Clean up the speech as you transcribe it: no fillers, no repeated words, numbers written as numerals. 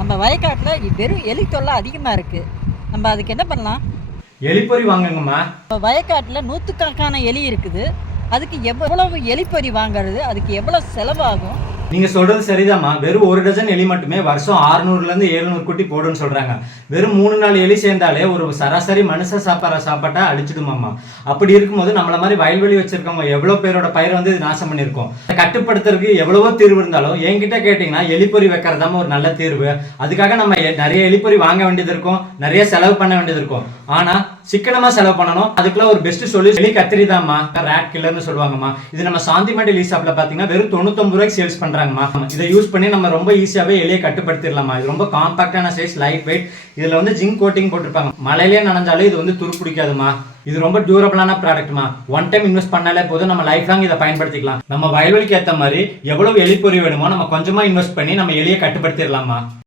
நம்ம வயக்காட்டில் வெறும் எலி தொல்லை அதிகமாக இருக்குது. நம்ம அதுக்கு என்ன பண்ணலாம்? எலிப்பொறி வாங்குங்கம்மா. இப்போ வயக்காட்டில் நூற்றுக்கணக்கான எலி இருக்குது. அதுக்கு எவ்வளவு எலிப்பொறி வாங்குறது? அதுக்கு எவ்வளோ செலவாகும்? நீங்க சொல்றது சரிதாம்மா. வெறும் 1 டஜன் எலி மட்டுமே வருஷம் 600லேருந்து 700 குட்டி போடுன்னு சொல்றாங்க. வெறும் 3-4 எலி சேர்ந்தாலே ஒரு சராசரி மனுஷன் சாப்பிட்ற சாப்பாட்டை அழிச்சிடுமாம்மா. அப்படி இருக்கும்போது நம்மள மாதிரி வயல்வெளி வச்சிருக்கவங்க எவ்வளோ பேரோட பயிரை வந்து இது நாசம் பண்ணியிருக்கோம். கட்டுப்படுத்துறதுக்கு எவ்வளவோ தீர்வு இருந்தாலும் என்கிட்ட கேட்டிங்கன்னா எலிப்பொறி வைக்கிறதாம ஒரு நல்ல தீர்வு. அதுக்காக நம்ம நிறைய எலிப்பொறி வாங்க வேண்டியது இருக்கும், நிறைய செலவு பண்ண வேண்டியது இருக்கும். ஆனா சிக்கனமா செலவு பண்ணணும். அதுக்குள்ள ஒரு பெஸ்ட் சொல்யூஷன் எலி கத்திரி தான்மா. ரேட் கில்லர்னு சொல்லுவாங்கம்மா. இது நம்ம சாந்திமண்டி லீ ஷாப்ல பாத்தீங்கன்னா வெறும் 99 ரூபாய்க்கு சேல்ஸ் பண்றாங்கம்மா. இதை யூஸ் பண்ணி நம்ம ரொம்ப ஈஸியாவே எலியை கட்டுப்படுத்திடலாமா. இது ரொம்ப காம்பாக்டான சைஸ், லைட் வெயிட். இதுல வந்து ஜிங்க் கோட்டிங் போட்டிருப்பாங்க. மழையிலே நனைஞ்சாலும் இது வந்து துரு பிடிக்காதுமா. இது ரொம்ப டியூரபிளான ப்ராடக்ட்மா. ஒன் டைம் இன்வெஸ்ட் பண்ணாலே போதும், நம்ம லைஃப் லாங் இதை பயன்படுத்திக்கலாம். நம்ம வயல்வெளிக்கு ஏற்ற மாதிரி எவ்வளவு எலிப்பொறி வேணுமோ நம்ம கொஞ்சமா இன்வெஸ்ட் பண்ணி நம்ம எலியை கட்டுப்படுத்திடலாமா.